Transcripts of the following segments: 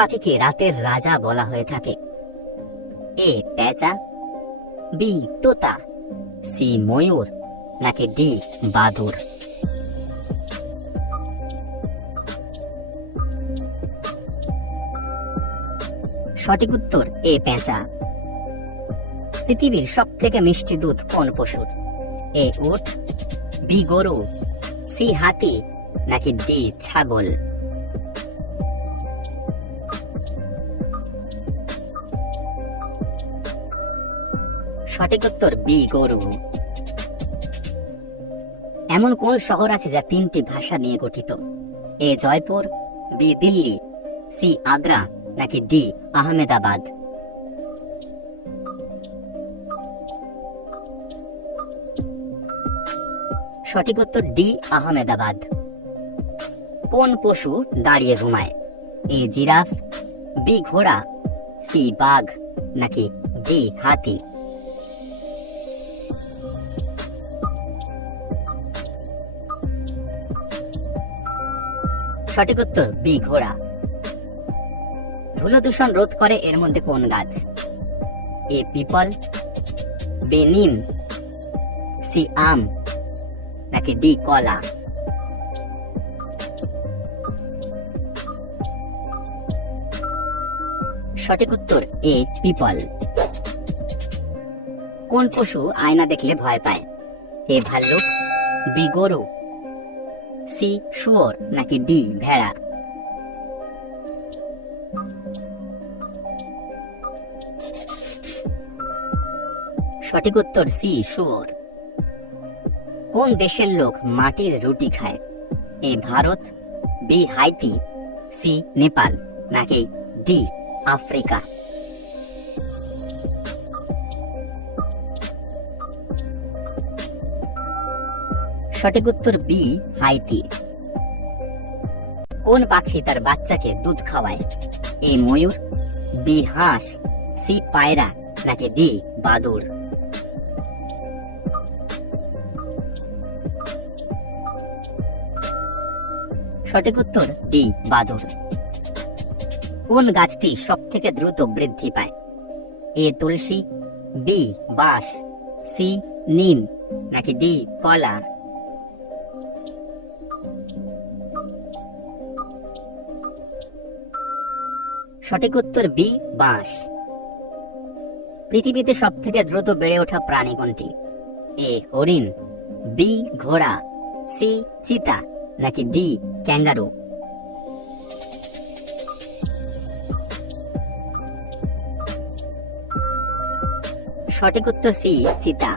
পাখিকে রাতের রাজা বলা হয়ে থাকে? এ পেঁচা, বি তোতা, সি ময়ূর, নাকি ডি বাদুড়? সঠিক উত্তর এ পেঁচা। পৃথিবীর সব থেকে মিষ্টি দুধ কোন পশুর? এ উট, বি গরু, সি হাতি, নাকি ডি ছাগল? সঠিক উত্তর বি গরু। এমন কোন শহর আছে যা 3টি ভাষা নিয়ে গঠিত? এ জয়পুর, বি দিল্লি, সি আগ্রা, নাকি ডি আহমেদাবাদ? সঠিক উত্তর ডি আহমেদাবাদ। কোন পশু দাঁড়িয়ে ঘুমায়? এ জিরাফ, বি ঘোড়া, সি বাঘ, নাকি ডি হাতি? সঠিক উত্তর বি ঘোড়া। ধুলো দূষণ রোধ করে এর মধ্যে কোন গাছ? এ পিপল, বি নিম, সি আম, নাকি ডি কলা? সঠিক উত্তর এ পিপল। কোন পশু আয়না দেখলে ভয় পায়? এ ভাল্লুক, বি গরু, সি শুয়োর, নাকি ডি ভেড়া? সঠিক উত্তর সি শুয়োর। কোন দেশের লোক মাটির রুটি খায়? A Bharat, B Haiti, C Nepal, নাকি ডি আফ্রিকা? সঠিক উত্তর বি হাইতি। কোন পাখি তার বাচ্চাকে দুধ খাওয়ায়? এ ময়ূর, বি হাঁস, সি পায়রা, নাকি ডি বাদুড়? সঠিক উত্তর ডি বাদুড়। কোন গাছটি সব থেকে দ্রুত বৃদ্ধি পায়? এ তুলসী, বি বাঁশ, সি নিম, নাকি ডি কলা? সঠিক উত্তর বি বাঁশ। পৃথিবীতে সব থেকে দ্রুত বেড়ে ওঠা প্রাণী কোনটি? এ হরিণ, বি ঘোড়া, সি চিতা, নাকি ডি ক্যাঙ্গারু? সঠিক উত্তর সি চিতা।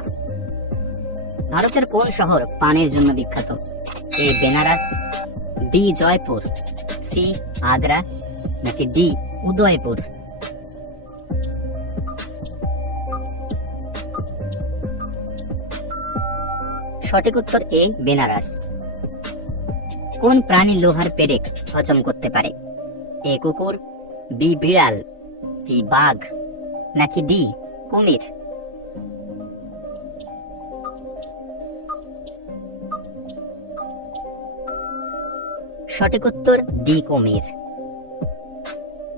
ভারতের কোন শহর পানের জন্য বিখ্যাত? এ বেনারস, বি জয়পুর, সি আগ্রা, নাকি ডি উদয়পুর? সঠিক উত্তর এ বেনারস। কোন প্রাণী লোহার পেরেক হজম করতে পারে? এ কুকুর, বি বিড়াল, সি বাঘ, নাকি ডি কুমির? সঠিক উত্তর ডি কুমির।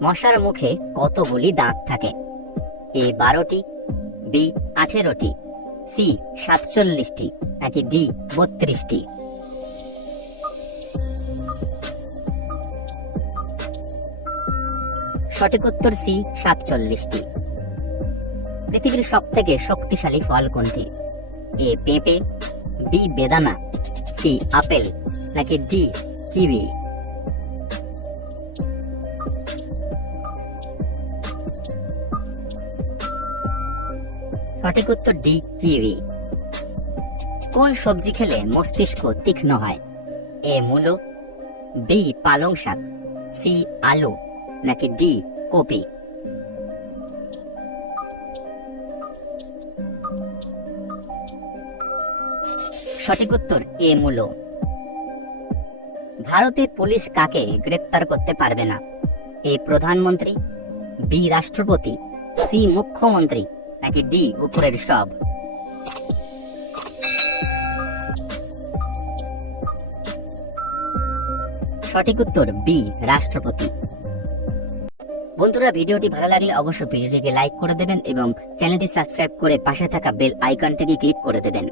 মশার মুখে কতগুলি দাঁত থাকে? এ 12টি, বি 18টি, সি 47টি, নাকি ডি 32টি? সঠিক উত্তর সি 47টি। পৃথিবীর সব থেকে শক্তিশালী ফল কোনটি? এ পেঁপে, বি বেদানা, সি আপেল, নাকি ডি কিউই? সঠিক উত্তর ডি কিউই। কোন সবজি খেলে মস্তিষ্ক তীক্ষ্ণ হয়? এ মূলো, বি পালং শাক, সি আলু, নাকি ডি কপি? সঠিক উত্তর এ মূলো। ভারতের পুলিশ কাকে গ্রেপ্তার করতে পারবে না? এ প্রধানমন্ত্রী, বি রাষ্ট্রপতি, সি মুখ্যমন্ত্রী, নাকি ডি উপরের সব? সঠিক উত্তর বি রাষ্ট্রপতি। বন্ধুরা, ভিডিওটি ভালো লাগলে অবশ্যই ভিডিওটিকে লাইক করে দেবেন এবং চ্যানেলটি সাবস্ক্রাইব করে পাশে থাকা বেল আইকনটিকে ক্লিক করে দেবেন।